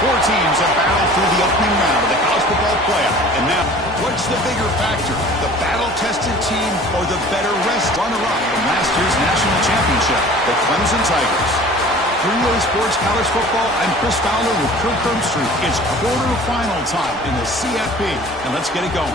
Four teams have battled through the opening round of the college football playoff. And now, what's the bigger factor? The battle-tested team or the better rest runner-up from last year's national championship, the Clemson Tigers? 3A Sports College Football, I'm Chris Fowler with Kirk Herbstreit. It's quarterfinal time in the CFP, and let's get it going.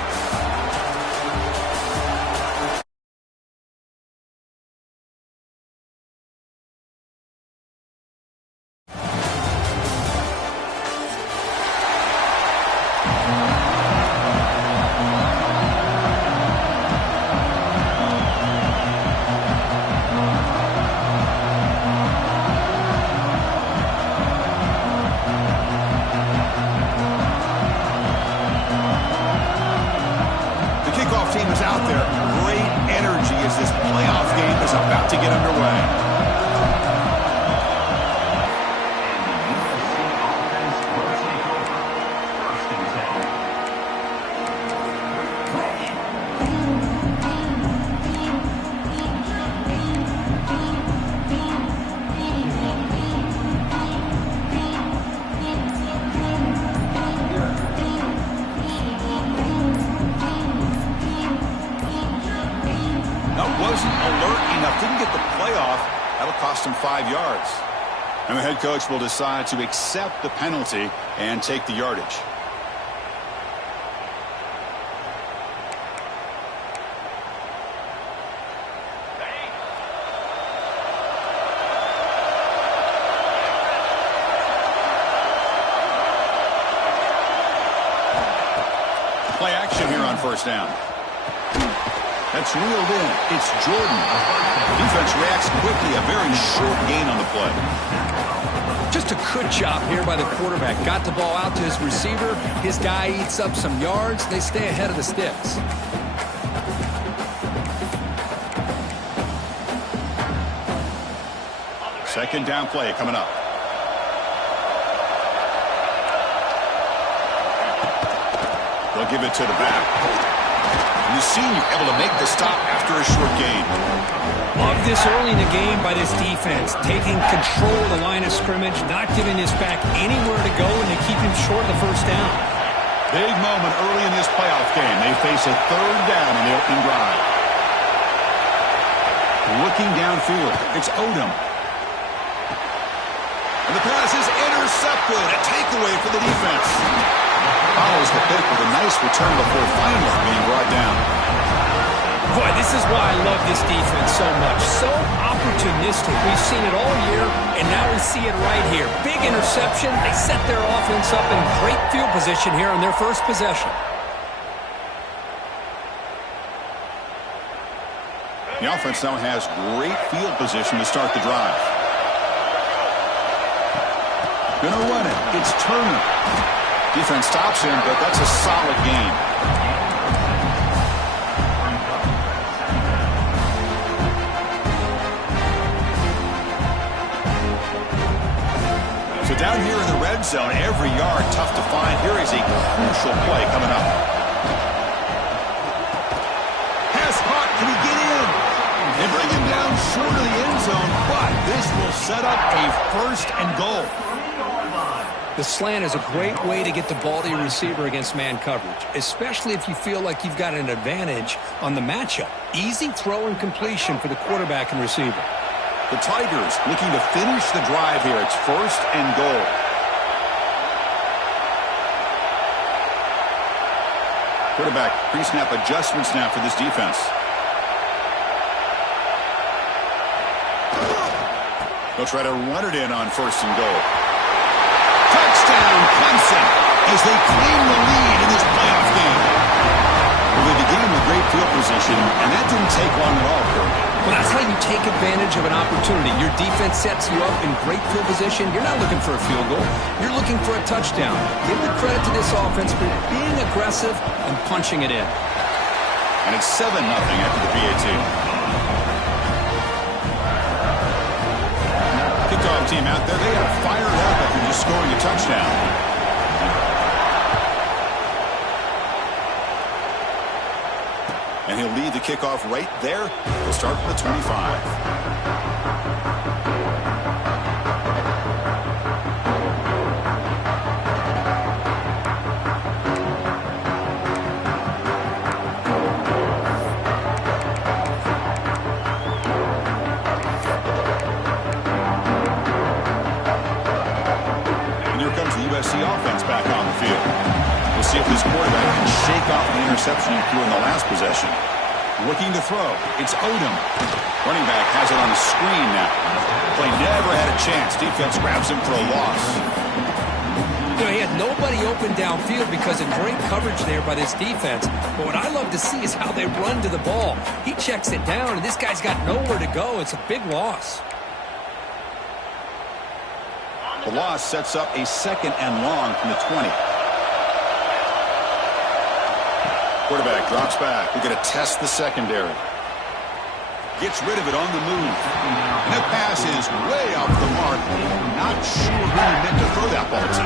Team is out there. Great energy as this playoff game is about to get underway. Wasn't alert enough, didn't get the playoff. That'll cost him 5 yards. And the head coach will decide to accept the penalty and take the yardage. Play action here on first down. That's reeled in. It's Jordan. Defense reacts quickly. A very short gain on the play. Just a good job here by the quarterback. Got the ball out to his receiver. His guy eats up some yards. They stay ahead of the sticks. Second down play coming up. They'll give it to the back. The senior able to make the stop after a short gain. Love this early in the game by this defense. Taking control of the line of scrimmage, not giving this back anywhere to go, and to keep him short of the first down. Big moment early in this playoff game. They face a third down in the opening drive. Looking downfield, it's Odom. And the pass is intercepted. A takeaway for the defense. Follows the pick with a nice return before finally being brought down. Boy, this is why I love this defense so much. So opportunistic. We've seen it all year, and now we see it right here. Big interception. They set their offense up in great field position here on their first possession. The offense now has great field position to start the drive. Gonna run it. It's Turner. Defense stops him, but that's a solid gain. So down here in the red zone, every yard tough to find. Here is a crucial play coming up. Pass hot. Can he get in? They bring him down short of the end zone, but this will set up a first and goal. The slant is a great way to get the ball to your receiver against man coverage, especially if you feel like you've got an advantage on the matchup. Easy throw and completion for the quarterback and receiver. The Tigers looking to finish the drive here. It's first and goal. Quarterback pre-snap adjustments now for this defense. They'll try to run it in on first and goal. Touchdown, Clemson, as they claim the lead in this playoff game. Well, they began with great field position, and that didn't take long at all, Kirk. Well, that's how you take advantage of an opportunity. Your defense sets you up in great field position. You're not looking for a field goal. You're looking for a touchdown. Give the credit to this offense for being aggressive and punching it in. And it's 7-0 after the PAT. Kickoff team out there, they are fired up after just scoring a touchdown. And he'll lead the kickoff right there. He'll start from the 25. see if this quarterback can shake off the interception he threw in the last possession. Looking to throw. It's Odom. Running back has it on the screen now. Play never had a chance. Defense grabs him for a loss. You know, he had nobody open downfield because of great coverage there by this defense. But what I love to see is how they run to the ball. He checks it down, and this guy's got nowhere to go. It's a big loss. The loss sets up a 2nd and long from the 20. Quarterback drops back. We're going to test the secondary. Gets rid of it on the move. And that pass is way off the mark. Not sure who he meant to throw that ball to.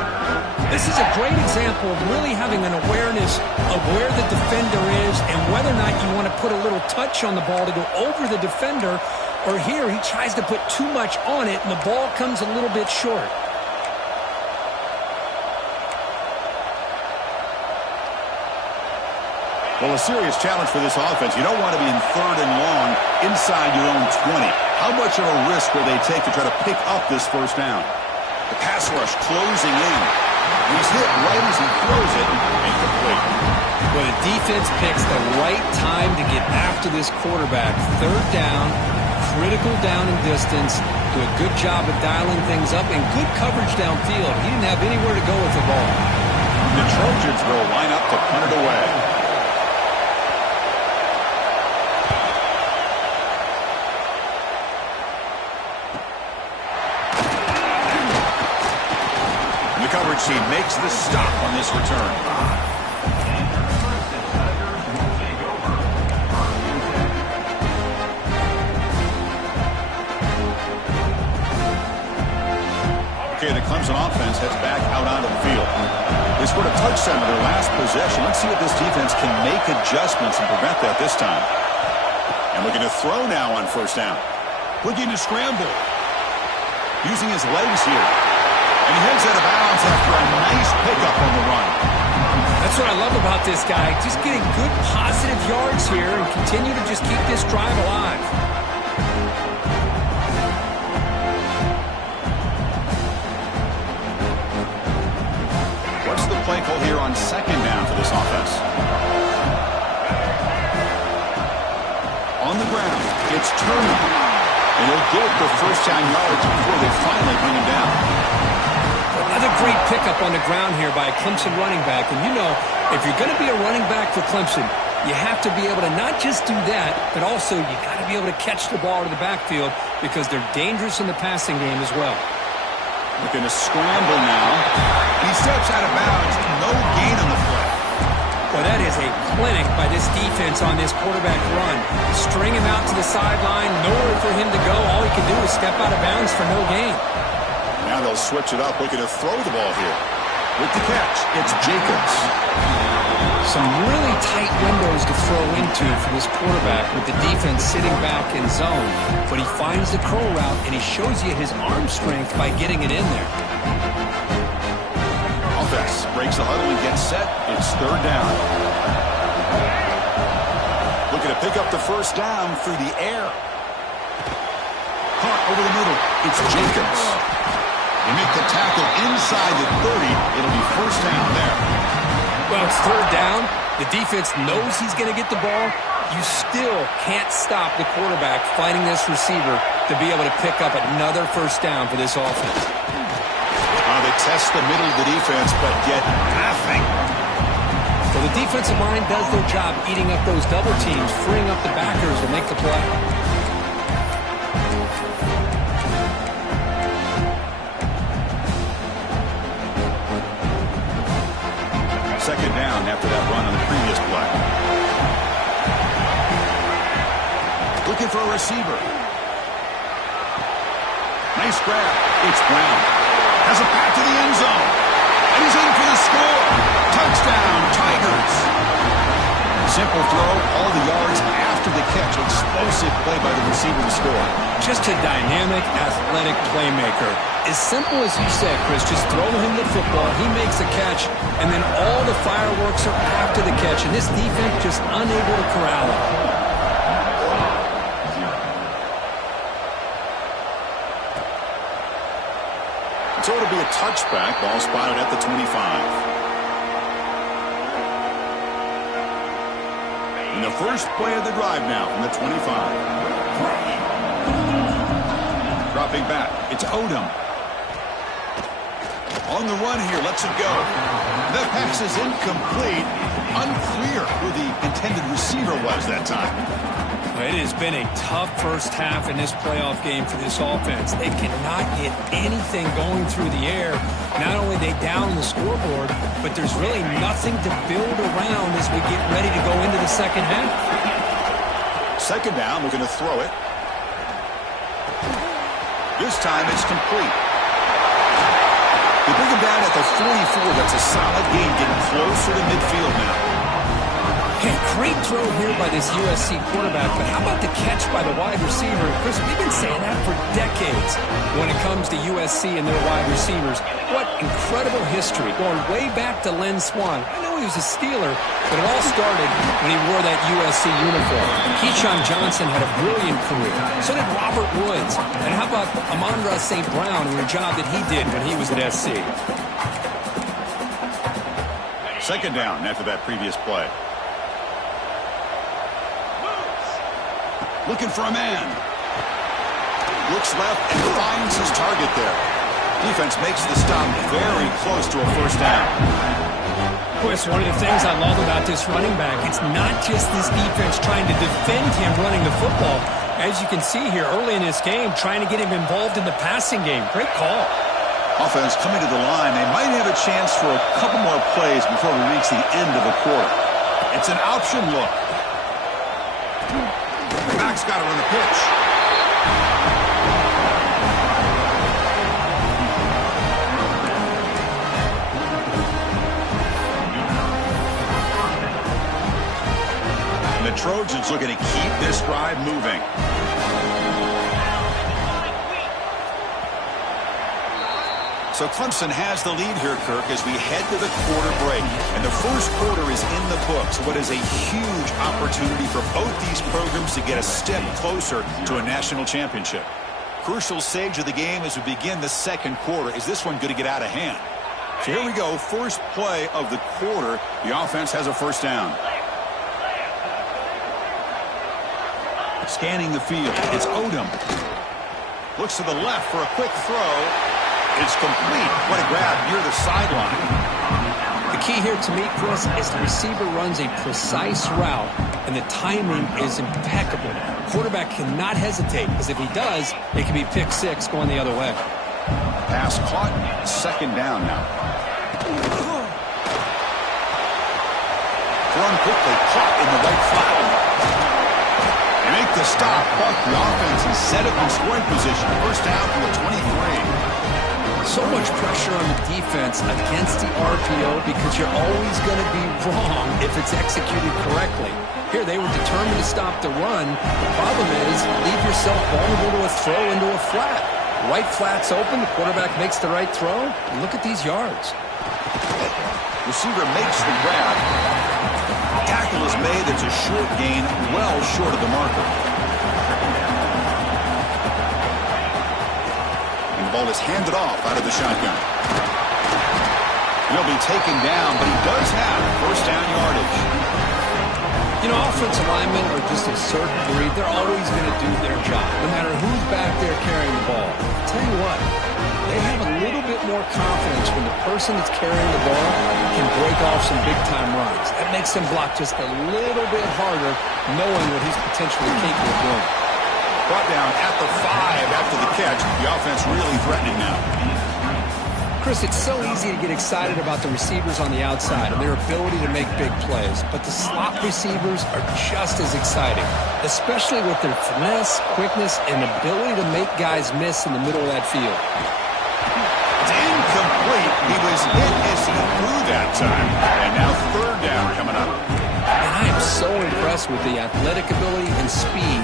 This is a great example of really having an awareness of where the defender is and whether or not you want to put a little touch on the ball to go over the defender, or here he tries to put too much on it and the ball comes a little bit short. Well, a serious challenge for this offense. You don't want to be in 3rd and long inside your own 20. How much of a risk will they take to try to pick up this 1st down? The pass rush closing in. He's hit right as he throws it. Incomplete. Well, the defense picks the right time to get after this quarterback. 3rd down, critical down and distance. Do a good job of dialing things up and good coverage downfield. He didn't have anywhere to go with the ball. The Trojans will line up to punt it away. He makes the stop on this return. Okay, the Clemson offense heads back out onto the field. They scored a touchdown in their last possession. Let's see if this defense can make adjustments and prevent that this time. And looking to throw now on 1st down. Looking to scramble. Using his legs here. And he heads out of bounds after a nice pickup on the run. That's what I love about this guy. Just getting good positive yards here and continue to just keep this drive alive. What's the play call here on 2nd down for this offense? On the ground, it's Turner. And he'll get the 1st down yards before they finally bring him down. Another great pickup on the ground here by a Clemson running back. And you know, if you're going to be a running back for Clemson, you have to be able to not just do that, but also you got to be able to catch the ball to the backfield because they're dangerous in the passing game as well. Looking to scramble now. He steps out of bounds. No gain on the play. Well, that is a clinic by this defense on this quarterback run. String him out to the sideline, nowhere for him to go. All he can do is step out of bounds for no gain. Now they'll switch it up, looking to throw the ball here. With the catch, it's Jacobs. Some really tight windows to throw into for this quarterback with the defense sitting back in zone. But he finds the curl route, and he shows you his arm strength by getting it in there. Offense breaks the huddle and gets set. It's 3rd down. Looking to pick up the 1st down through the air. Caught over the middle. It's Jacobs. They make the tackle inside the 30. It'll be 1st down there. Well, it's 3rd down. The defense knows he's going to get the ball. You still can't stop the quarterback finding this receiver to be able to pick up another 1st down for this offense. They test the middle of the defense, but get nothing. So the defensive line does their job eating up those double teams, freeing up the backers to make the play. Second down after that run on the previous play. Looking for a receiver. Nice grab. It's Brown. Has it back to the end zone. And he's in for the score. Touchdown, Tigers. Simple throw, all the yards after the catch. Explosive play by the receiver to score. Just a dynamic, athletic playmaker. As simple as you said, Chris, just throw him the football, he makes a catch, and then all the fireworks are after the catch, and this defense just unable to corral him. So it'll be a touchback, ball spotted at the 25. And the first play of the drive now from the 25. Dropping back, it's Odom. On the run here, lets it go. The pass is incomplete. Unclear who the intended receiver was that time. It has been a tough first half in this playoff game for this offense. They cannot get anything going through the air. Not only they down the scoreboard, but there's really nothing to build around as we get ready to go into the second half. Second down, we're going to throw it. This time it's complete. They bring him down at the 44. That's a solid gain, getting closer to midfield now. Hey, great throw here by this USC quarterback, but how about the catch by the wide receiver? Chris, we've been saying that for decades when it comes to USC and their wide receivers. What incredible history, going way back to Len Swan. I know he was a Steeler, but it all started when he wore that USC uniform. Keyshawn Johnson had a brilliant career. So did Robert Woods. And how about Amon-Ra St. Brown and the job that he did when he was at SC? Second down after that previous play. Looking for a man. Looks left and finds his target there. Defense makes the stop very close to a first down. Chris, one of the things I love about this running back, it's not just this defense trying to defend him running the football. As you can see here early in this game, trying to get him involved in the passing game. Great call. Offense coming to the line. They might have a chance for a couple more plays before we reach the end of the quarter. It's an option look. Back's got to run the pitch. And the Trojans looking to keep this drive moving. So Clemson has the lead here, Kirk, as we head to the quarter break. And the first quarter is in the books. What is a huge opportunity for both these programs to get a step closer to a national championship. Crucial stage of the game as we begin the second quarter. Is this one going to get out of hand? So here we go. First play of the quarter. The offense has a first down. Scanning the field. It's Odom. Looks to the left for a quick throw. It's complete. What a grab near the sideline. The key here to me, Chris, is the receiver runs a precise route, and the timing is impeccable. Quarterback cannot hesitate, because if he does, it can be pick six going the other way. Pass caught. Second down now. Thrown quickly. Caught in the right flat. They make the stop, but the offense is set up in scoring position. First down from the 23. So much pressure on the defense against the RPO because you're always going to be wrong if it's executed correctly. Here, they were determined to stop the run. The problem is, leave yourself vulnerable to a throw into a flat. Right flat's open, the quarterback makes the right throw. Look at these yards. Receiver makes the grab. Tackle is made. It's a short gain, well short of the marker. Ball is handed off out of the shotgun. He'll be taken down, but he does have first down yardage. You know, offensive linemen are just a certain breed. They're always going to do their job, no matter who's back there carrying the ball. I'll tell you what, they have a little bit more confidence when the person that's carrying the ball can break off some big-time runs. That makes them block just a little bit harder, knowing what he's potentially capable of doing. Brought down at the 5 after the catch. The offense really threatening now. Chris, it's so easy to get excited about the receivers on the outside and their ability to make big plays, but the slot receivers are just as exciting, especially with their finesse, quickness, and ability to make guys miss in the middle of that field. It's incomplete. He was hit as he threw that time. And now third down coming up. And I am so impressed with the athletic ability and speed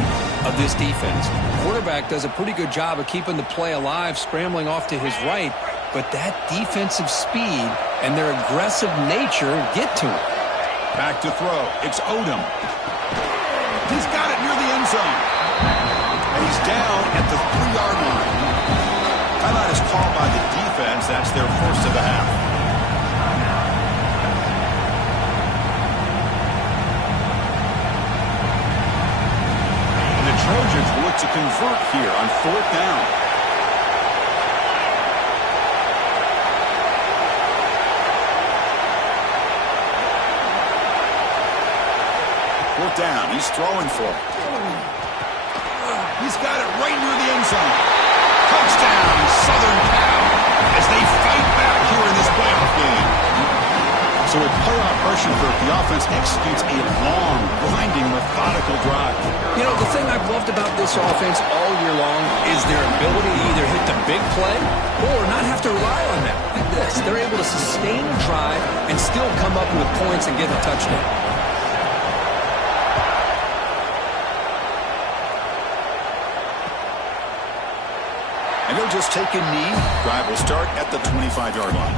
of this defense. Quarterback does a pretty good job of keeping the play alive, scrambling off to his right, but that defensive speed and their aggressive nature get to him. Back to throw. It's Odom. He's got it near the end zone. And he's down at the 3-yard line. Timeout is called by the defense. That's their first of the half. here on 4th down. Fourth down. He's throwing for it. He's got it right near the end zone. Touchdown, Southern Cal, as they fight back here in this playoff game. So with playoff pressure, the offense executes a long, grinding, methodical drive. You know, the thing I've loved about this offense all year long is their ability to either hit the big play or not have to rely on that. Like this, they're able to sustain a drive and still come up with points and get a touchdown. And they'll just take a knee. Drive will start at the 25-yard line.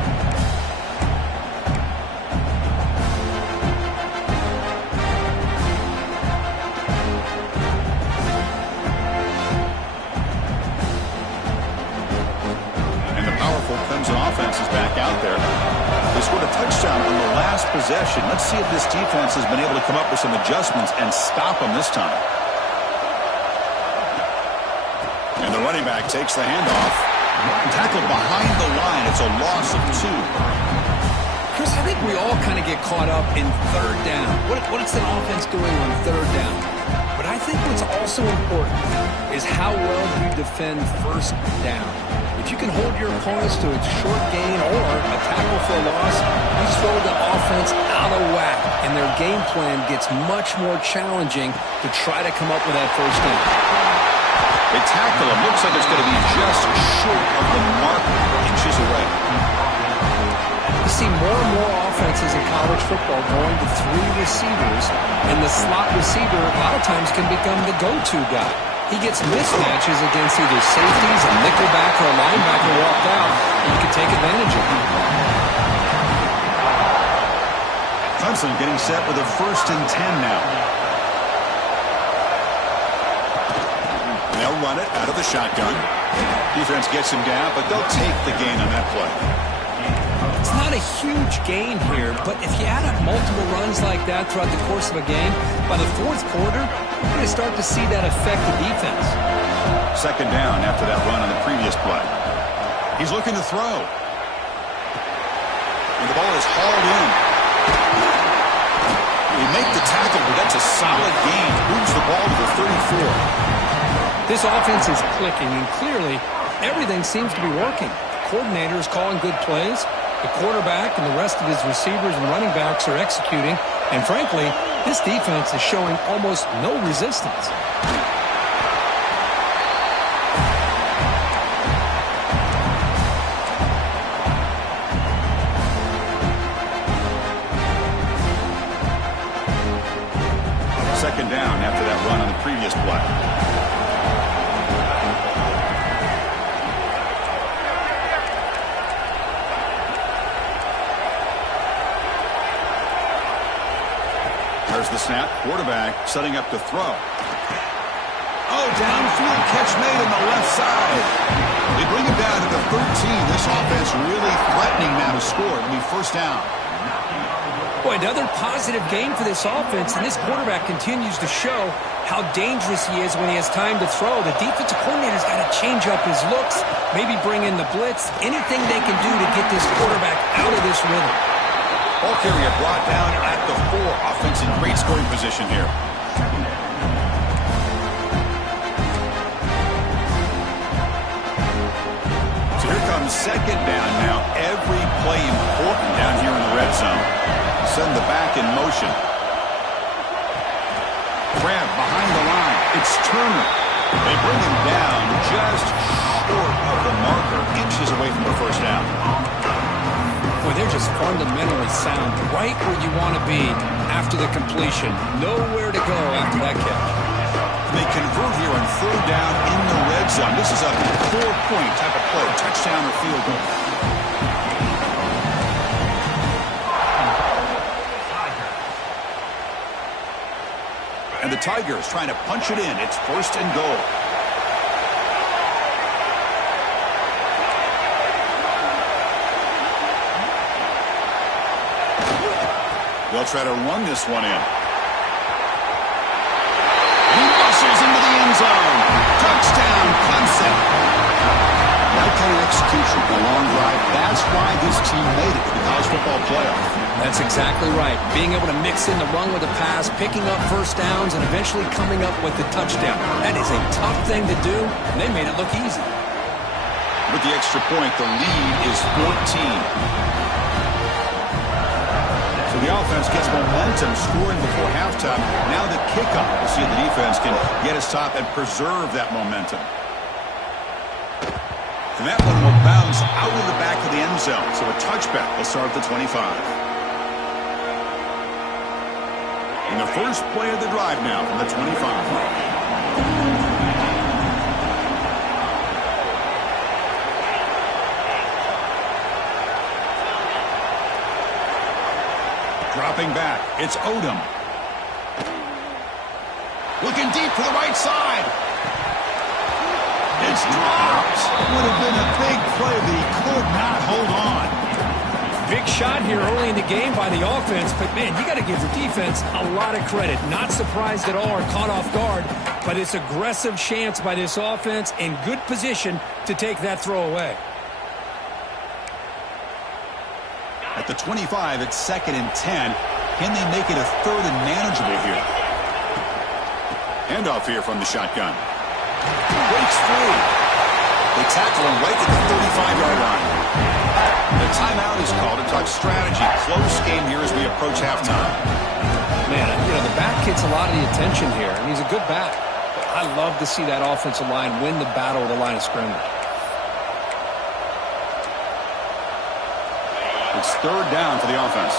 And the powerful Clemson offense is back out there. They scored a touchdown on the last possession. Let's see if this defense has been able to come up with some adjustments and stop them this time. And the running back takes the handoff. Tackled behind the line. It's a loss of 2. Chris, I think we all kind of get caught up in third down. What is an offense doing on third down? But I think what's also important is how well you defend first down. If you can hold your opponents to a short gain or a tackle for a loss, you throw the offense out of whack, and their game plan gets much more challenging to try to come up with that first down. They tackle him. Looks like it's going to be just short of the marker, inches away. You see more and more offenses in college football going to 3 receivers, and the slot receiver a lot of times can become the go-to guy. He gets mismatches against either safeties, a nickelback, or a linebacker walked out, and you can take advantage of him. Clemson getting set with a 1st and 10 now. They'll run it out of the shotgun. Defense gets him down, but they'll take the gain on that play. It's not a huge gain here, but if you add up multiple runs like that throughout the course of a game, by the 4th quarter, you're going to start to see that affect the defense. 2nd down after that run on the previous play. He's looking to throw. And the ball is hauled in. We make the tackle, but that's a solid gain. Moves the ball to the 34. This offense is clicking, and clearly everything seems to be working. The coordinator is calling good plays. The quarterback and the rest of his receivers and running backs are executing. And frankly, this defense is showing almost no resistance. Second down after that run on the previous play. There's the snap. Quarterback setting up to throw. Oh, downfield catch made on the left side. They bring him down to the 13. This offense really threatening now to score. It'll be 1st down. Boy, another positive game for this offense, and this quarterback continues to show how dangerous he is when he has time to throw. The defensive coordinator's got to change up his looks, maybe bring in the blitz, anything they can do to get this quarterback out of this rhythm. Ball carrier brought down at the 4. Offense in great scoring position here. So here comes 2nd down now. Every play important down here in the red zone. Send the back in motion. Grab behind the line. It's Turner. They bring him down just short of the marker, inches away from the 1st down. Boy, they're just fundamentally sound, right where you want to be after the completion. Nowhere to go after that catch. They convert here on 3rd down in the red zone. This is a 4-point type of play, touchdown or field goal. And the Tigers trying to punch it in. It's 1st and goal. They'll try to run this one in. He muscles into the end zone. Touchdown, quality execution, a long drive. That's why this team made it to the college football playoff. That's exactly right. Being able to mix in the run with a pass, picking up first downs, and eventually coming up with the touchdown. That is a tough thing to do, and they made it look easy. With the extra point, the lead is 14. So the offense gets momentum scoring before halftime. Now the kickoff. We'll see if the defense can get a stop and preserve that momentum. And that one will bounce out of the back of the end zone. So a touchback will start at the 25. And the first play of the drive now from the 25. Dropping back, it's Odom. Looking deep for the right side. It's dropped. Would have been a big play, but he could not hold on. Big shot here early in the game by the offense, but man, you got to give the defense a lot of credit. Not surprised at all or caught off guard, but it's aggressive chance by this offense in good position to take that throw away. At the 25, it's 2nd and 10. Can they make it a 3rd and manageable here? Handoff here from the shotgun. Breaks free. They tackle him right at the 35-yard line. The timeout is called to talk strategy. Close game here as we approach halftime. Man, the back gets a lot of the attention here, and he's a good back. But I love to see that offensive line win the battle of the line of scrimmage. It's 3rd down for the offense.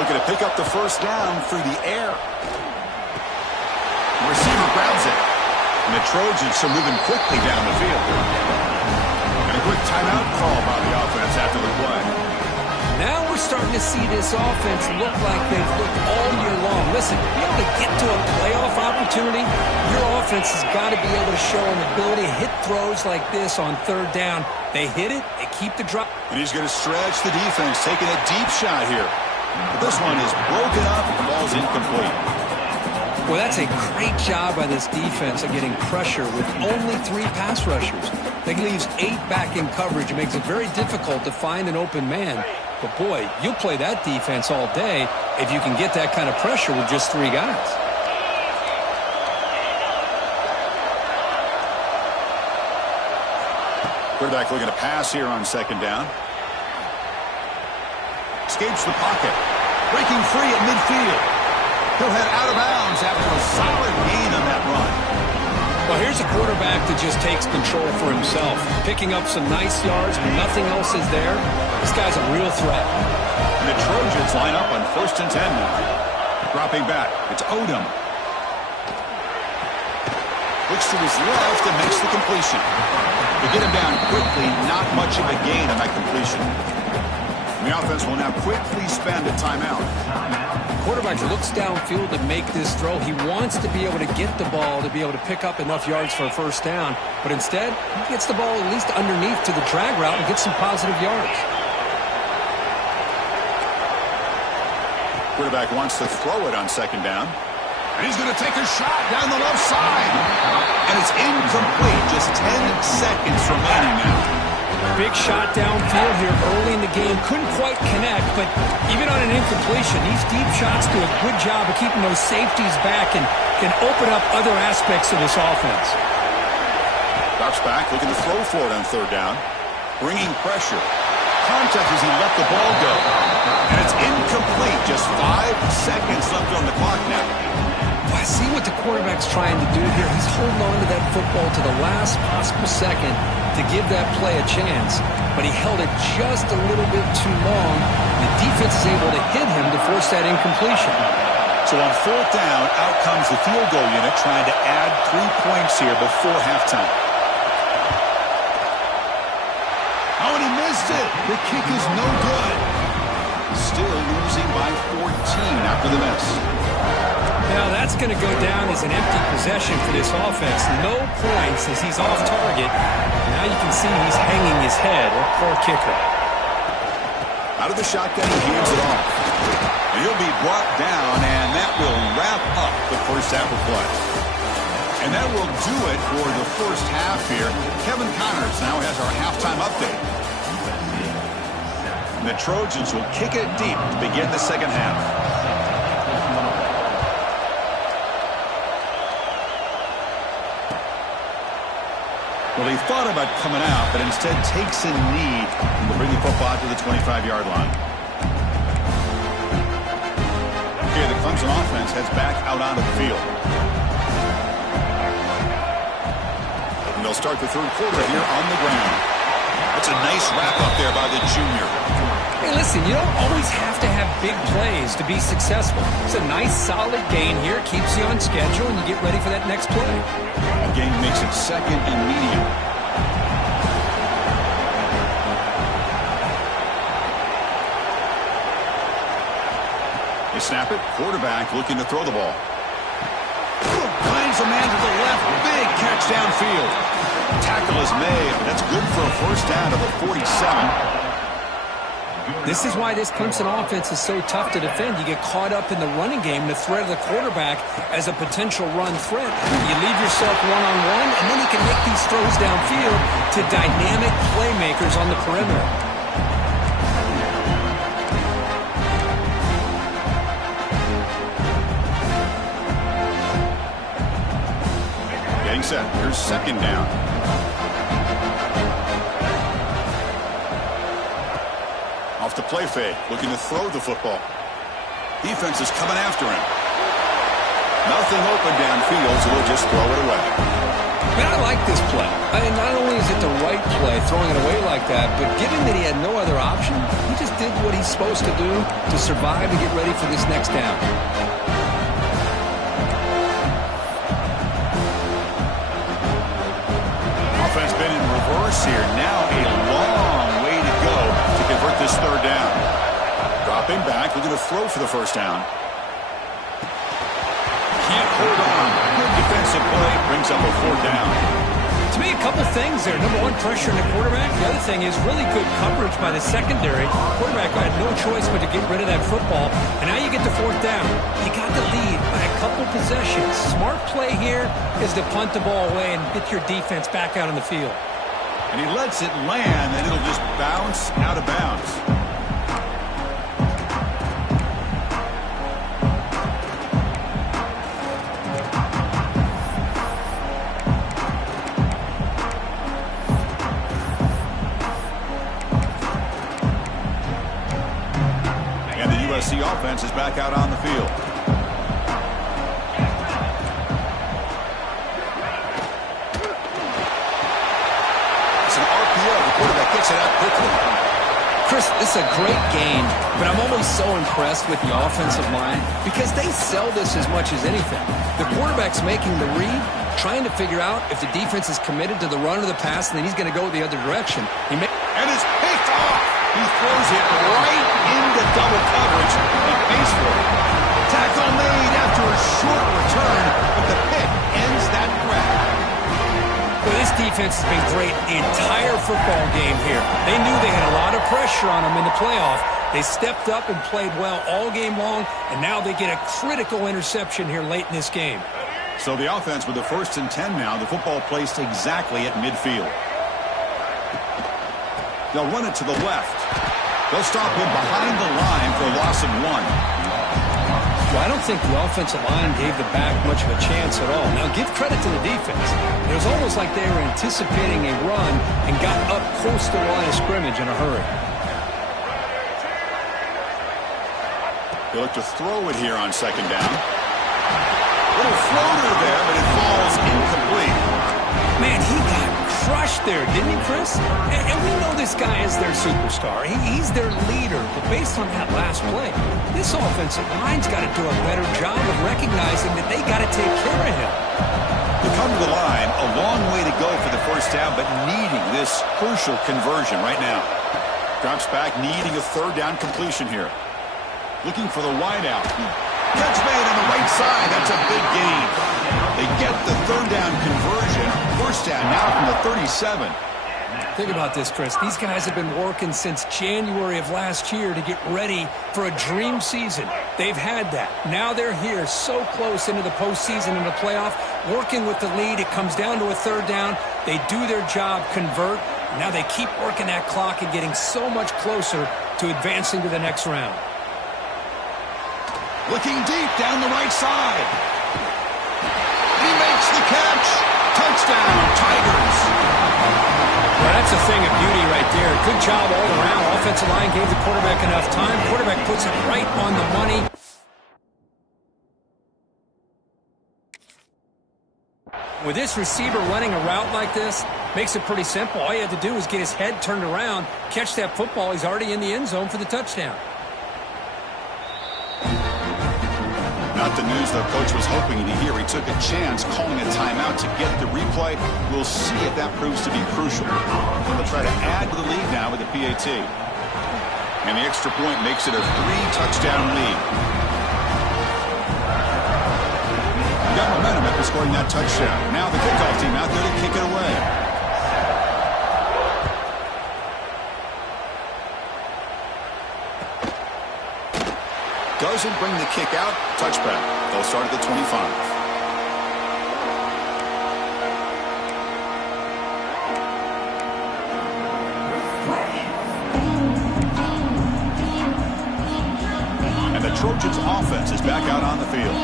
Looking to pick up the first down through the air. The receiver grabs it. And the Trojans are moving quickly down the field. And a quick timeout call by the offense after the play. Now we're starting to see this offense look like they've looked all year long. Listen, to be able to get to a playoff opportunity, your offense has got to be able to show an ability to hit throws like this on 3rd down. They hit it, they keep the drop. And he's going to stretch the defense, taking a deep shot here. But this one is broken up and falls incomplete. Well, that's a great job by this defense of getting pressure with only 3 pass rushers. That leaves 8 back in coverage. It makes it very difficult to find an open man. But, boy, you'll play that defense all day if you can get that kind of pressure with just 3 guys. Quarterback looking to pass here on 2nd down. Escapes the pocket. Breaking free at midfield. He'll head out of bounds after a solid gain on that run. Well, here's a quarterback that just takes control for himself. Picking up some nice yards when nothing else is there. This guy's a real threat. And the Trojans line up on 1st and 10 now. Dropping back. It's Odom. Looks to his left and makes the completion. To get him down quickly, not much of a gain on that completion. And the offense will now quickly spend a timeout. Quarterback looks downfield to make this throw. He wants to be able to get the ball to be able to pick up enough yards for a first down. But instead, he gets the ball at least underneath to the drag route and gets some positive yards. Quarterback wants to throw it on 2nd down. And he's going to take a shot down the left side. And it's incomplete. Just 10 seconds remaining now. Big shot downfield here early in the game. Couldn't quite connect, but even on an incompletion, these deep shots do a good job of keeping those safeties back and can open up other aspects of this offense. Drops back, looking to throw for it on 3rd down. Bringing pressure. Contact as he let the ball go. And it's incomplete. Just 5 seconds left on the clock now. I see what the quarterback's trying to do here. He's holding on to that football to the last possible second to give that play a chance, but he held it just a little bit too long. The defense is able to hit him to force that incompletion. So on 4th down, out comes the field goal unit trying to add 3 points here before halftime. Oh, and he missed it. The kick is no good. Still losing by 14 after the miss. Now that's going to go down as an empty possession for this offense. No points as he's off target. Now you can see he's hanging his head. A poor kicker. Out Out of the shotgun, he hands it off. And he'll be brought down, and that will wrap up the first half of play. And that will do it for the first half here. Kevin Connors now has our halftime update. And the Trojans will kick it deep to begin the second half. Well, he thought about coming out, but instead takes a knee and will bring the football to the 25-yard line. Okay, the Clemson offense heads back out onto the field. And they'll start the third quarter here on the ground. That's a nice wrap-up there by the junior. Hey, listen, you don't always have to have big plays to be successful. It's a nice, solid gain here. Keeps you on schedule, and you get ready for that next play. Gain makes it second and medium. They snap it. Quarterback looking to throw the ball. Finds a man to the left. Big catch downfield. Tackle is made. That's good for a first down to the 47. This is why this Clemson offense is so tough to defend. You get caught up in the running game, the threat of the quarterback as a potential run threat. You leave yourself one-on-one, and then you can make these throws downfield to dynamic playmakers on the perimeter. Getting set. Here's second down. Off the play fake, looking to throw the football. Defense is coming after him. Nothing open downfield, so they'll just throw it away. Man, I like this play. I mean, not only is it the right play, throwing it away like that, but given that he had no other option, he just did what he's supposed to do to survive and get ready for this next down. Offense been in reverse here. Now a long way to go to convert this third down. Dropping back, looking to throw for the first down. Can't hold on. Good defensive play. Brings up a fourth down. To me, a couple things there. Number one, pressure on the quarterback. The other thing is really good coverage by the secondary. Quarterback had no choice but to get rid of that football. And now you get to fourth down. You got the lead by a couple possessions. Smart play here is to punt the ball away and get your defense back out on the field. And he lets it land, and it'll just bounce out of bounds. And the USC offense is back out on the field. Gets it out quickly. Chris, this is a great game, but I'm always so impressed with the offensive line because they sell this as much as anything. The quarterback's making the read, trying to figure out if the defense is committed to the run or the pass, and then he's going to go the other direction. And it's picked off. He throws it right into double coverage and pays for it. Tackle made after a short return, but the pick ends that grab. Well, this defense has been great the entire football game here. They knew they had a lot of pressure on them in the playoff. They stepped up and played well all game long, and now they get a critical interception here late in this game. So the offense with the 1st and 10 now, the football placed exactly at midfield. They'll run it to the left. They'll stop him behind the line for a loss of 1. Well, I don't think the offensive line gave the back much of a chance at all. Now, give credit to the defense. It was almost like they were anticipating a run and got up close to the line of scrimmage in a hurry. They look to throw it here on second down. Little floater there, but it falls incomplete. Man, he got crushed there, didn't he, Chris? And we know this guy is their superstar. He's their leader. But based on that last play, this offensive line's got to do a better job of recognizing that they got to take care of him. To come to the line, a long way to go for the first down, but needing this crucial conversion right now. Drops back, needing a third down completion here. Looking for the wideout. Catch made on the right side. That's a big gain. They get the third down conversion. First down now from the 37. Think about this, Chris. These guys have been working since January of last year to get ready for a dream season. They've had that. Now they're here so close into the postseason and the playoff, working with the lead. It comes down to a third down. They do their job, convert. Now they keep working that clock and getting so much closer to advancing to the next round. Looking deep down the right side. He makes the catch. Touchdown, Tigers. Well, that's a thing of beauty right there. Good job all around. Offensive line gave the quarterback enough time. Quarterback puts it right on the money. With this receiver running a route like this, makes it pretty simple. All you have to do is get his head turned around, catch that football. He's already in the end zone for the touchdown. Not the news the coach was hoping to hear. He took a chance calling a timeout to get the replay. We'll see if that proves to be crucial. They'll try to add to the lead now with the PAT. And the extra point makes it a 3-touchdown lead. Got momentum after scoring that touchdown. Now the kickoff team out there to kick it away. Doesn't bring the kick out. Touchback. They'll start at the 25. And the Trojans offense is back out on the field.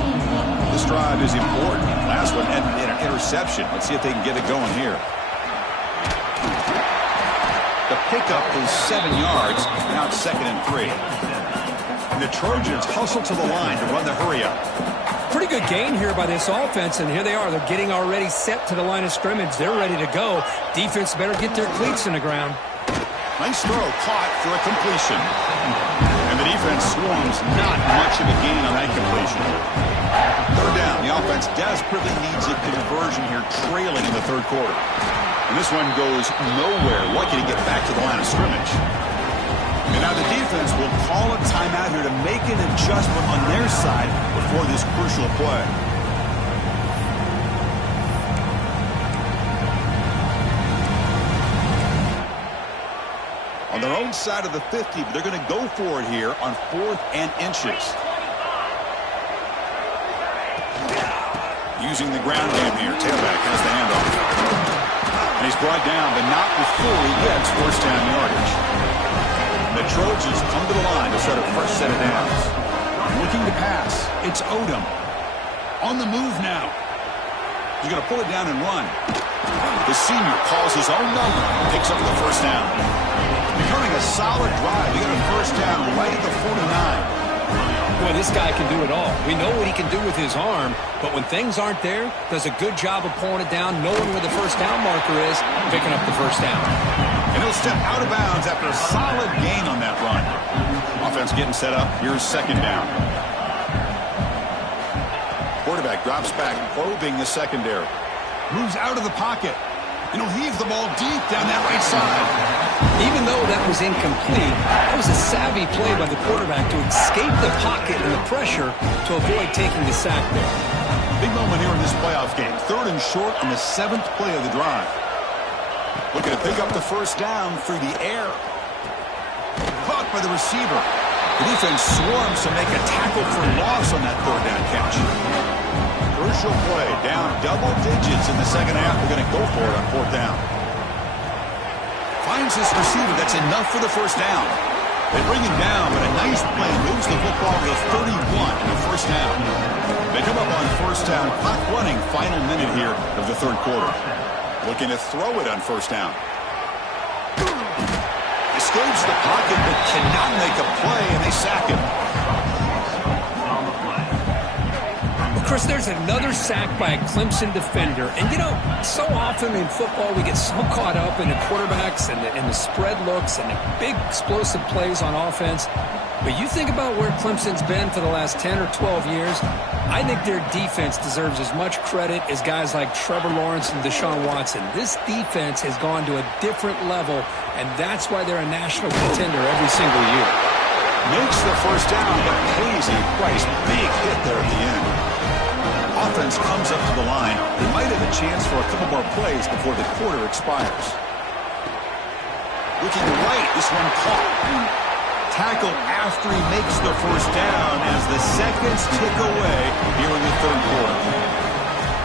This drive is important. Last one ended in an interception. Let's see if they can get it going here. The pickup is 7 yards. Now it's 2nd and 3. And the Trojans hustle to the line to run the hurry-up. Pretty good gain here by this offense, and here they are. They're getting already set to the line of scrimmage. They're ready to go. Defense better get their cleats in the ground. Nice throw, caught for a completion. And the defense swarms, not much of a gain on that completion. Third down, the offense desperately needs a conversion here, trailing in the third quarter. And this one goes nowhere, lucky to get back to the line of scrimmage. And now the defense will call a timeout here to make an adjustment on their side before this crucial play. On their own side of the 50, but they're going to go for it here on 4th and inches. Using the ground game here. Tailback has the handoff. And he's brought down, but not before he gets first down yardage. The Trojans come to the line to start a first set of downs. Looking to pass. It's Odom. On the move now. He's going to pull it down and run. The senior calls his own number and picks up the first down. Becoming a solid drive. We got a first down right at the 49. Boy, this guy can do it all. We know what he can do with his arm, but when things aren't there, does a good job of pulling it down, knowing where the first down marker is, picking up the first down. And he'll step out of bounds after a solid gain on that run. Offense getting set up. Here's second down. Quarterback drops back, probing the secondary. Moves out of the pocket. And he'll heave the ball deep down that right side. Even though that was incomplete, that was a savvy play by the quarterback to escape the pocket and the pressure to avoid taking the sack there. Big moment here in this playoff game. 3rd and short on the 7th play of the drive. Looking to pick up the first down through the air. Caught by the receiver. The defense swarms to make a tackle for loss on that 3rd down catch. Crucial play, down double digits in the second half. We're going to go for it on 4th down. Finds his receiver. That's enough for the first down. They bring him down, but a nice play moves the football to the 31 and a first down. They come up on first down, clock running, final minute here of the third quarter. Looking to throw it on first down. Escapes the pocket, but cannot make a play, and they sack him. Chris, there's another sack by a Clemson defender. And, you know, so often in football we get so caught up in the quarterbacks and the spread looks and the big explosive plays on offense. But you think about where Clemson's been for the last 10 or 12 years, I think their defense deserves as much credit as guys like Trevor Lawrence and Deshaun Watson. This defense has gone to a different level, and that's why they're a national contender every single year. Makes the first down, but pays a price. Big hit there at the end. Offense comes up to the line. They might have a chance for a couple more plays before the quarter expires. Looking right, this one caught. Tackle after he makes the first down as the seconds tick away here in the third quarter.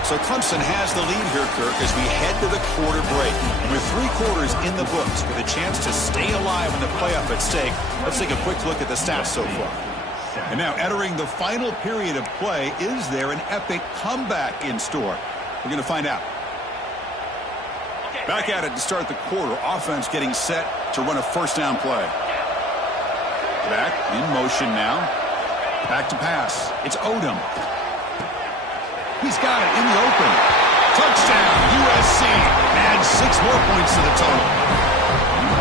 So Clemson has the lead here, Kirk, as we head to the quarter break. And with 3 quarters in the books with a chance to stay alive in the playoff at stake, let's take a quick look at the stats so far. And now entering the final period of play, is there an epic comeback in store? We're going to find out. Back at it to start the quarter. Offense getting set to run a first down play. Back in motion now. Back to pass. It's Odom. He's got it in the open. Touchdown, USC. Add 6 more points to the total.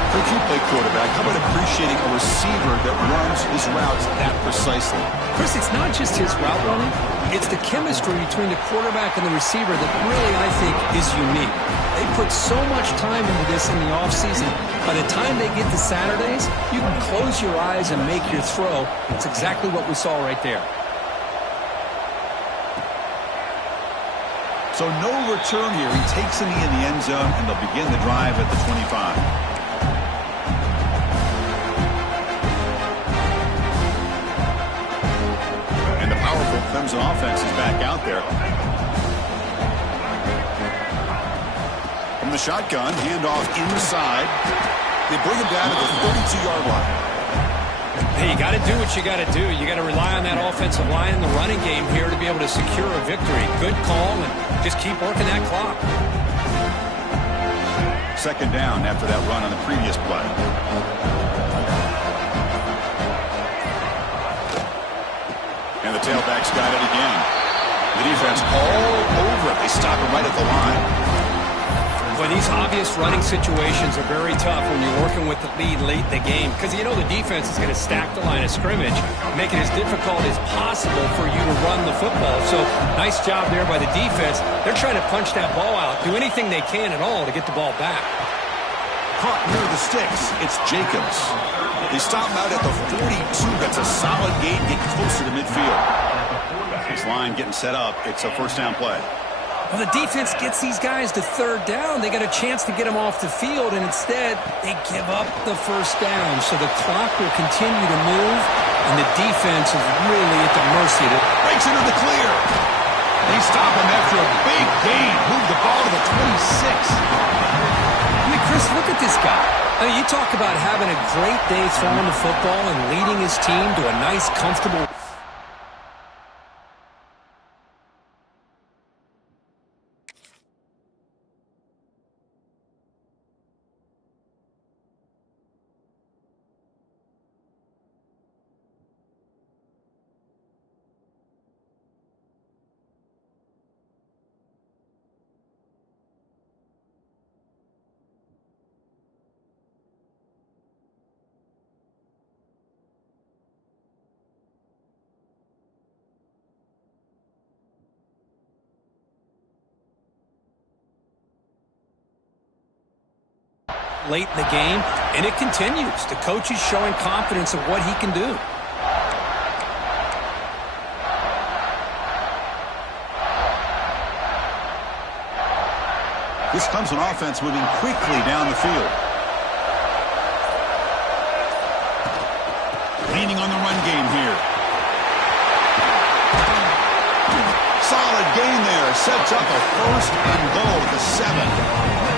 If you play quarterback, how about appreciating a receiver that runs his routes that precisely? Chris, it's not just his route running. It's the chemistry between the quarterback and the receiver that really, I think, is unique. They put so much time into this in the offseason. By the time they get to Saturdays, you can close your eyes and make your throw. It's exactly what we saw right there. So no return here. He takes a knee in the end zone, and they'll begin the drive at the 25. And the powerful Clemson offense is back out there. From the shotgun, handoff inside. They bring him down to the 32-yard line. Hey, you got to do what you got to do. You got to rely on that offensive line in the running game here to be able to secure a victory. Good call, and just keep working that clock. Second down after that run on the previous play. And the tailback's got it again. The defense all over it. They stop him right at the line. Boy, these obvious running situations are very tough when you're working with the lead late in the game because you know the defense is going to stack the line of scrimmage, make it as difficult as possible for you to run the football. So nice job there by the defense. They're trying to punch that ball out, do anything they can at all to get the ball back. Caught near the sticks. It's Jacobs. They stop him out at the 42. That's a solid gain, get closer to midfield. This line getting set up. It's a first down play. Well, the defense gets these guys to third down. They got a chance to get them off the field, and instead they give up the first down. So the clock will continue to move, and the defense is really at the mercy of it. Breaks into the clear. They stop him after a big gain. Move the ball to the 26. I mean, Chris, look at this guy. I mean, you talk about having a great day throwing the football and leading his team to a nice, comfortable... late in the game, and it continues. The coach is showing confidence of what he can do. This Clemson offense moving quickly down the field. Leaning on the run game here. Solid gain there. Sets up a first and goal at the 7.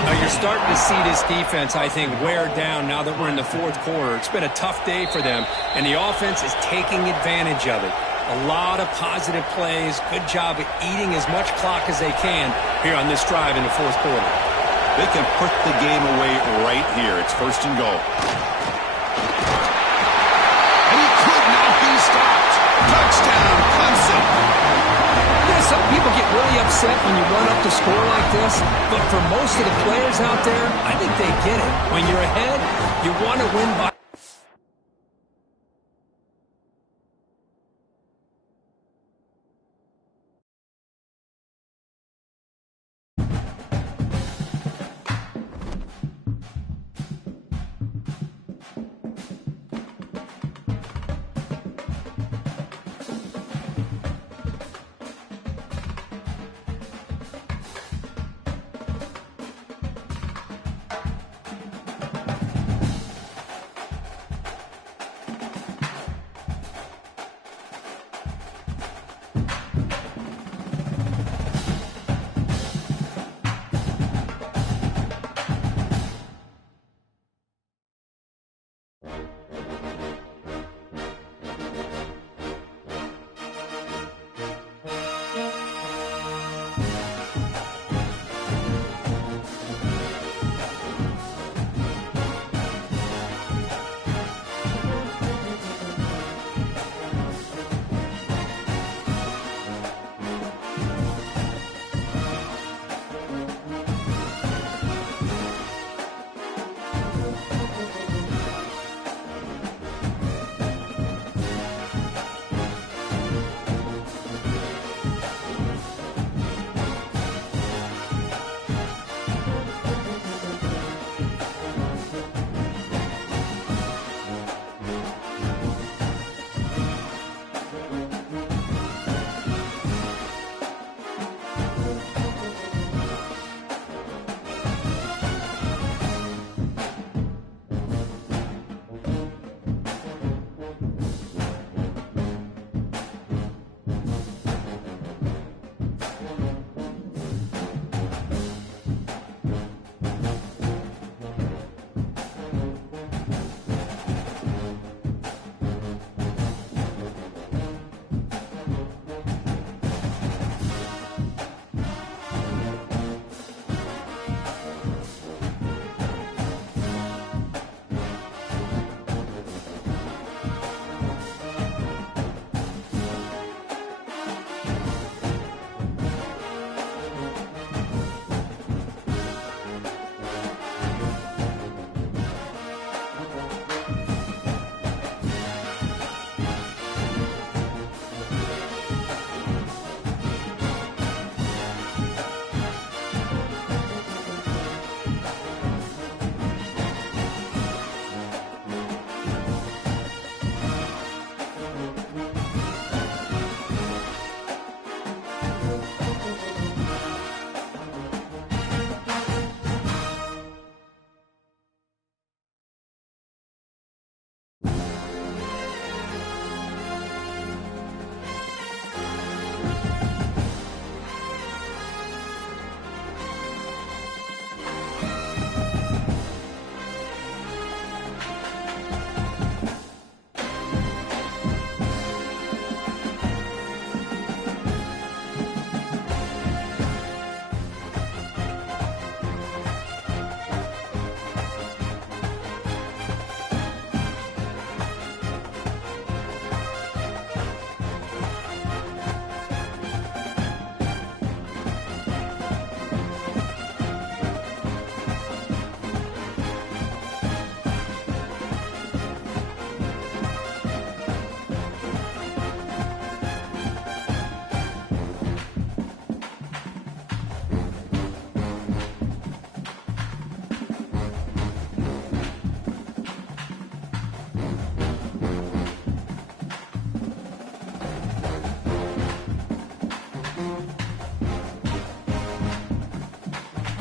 Now you're starting to see this defense, I think, wear down now that we're in the fourth quarter. It's been a tough day for them, and the offense is taking advantage of it. A lot of positive plays. Good job of eating as much clock as they can here on this drive in the fourth quarter. They can put the game away right here. It's first and goal. And he could not be stopped. Touchdown, Clemson. Yeah, some people get really upset when you run up the score like this, but for most of the players out there, I think they get it. When you're ahead, you want to win by...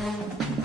Bye.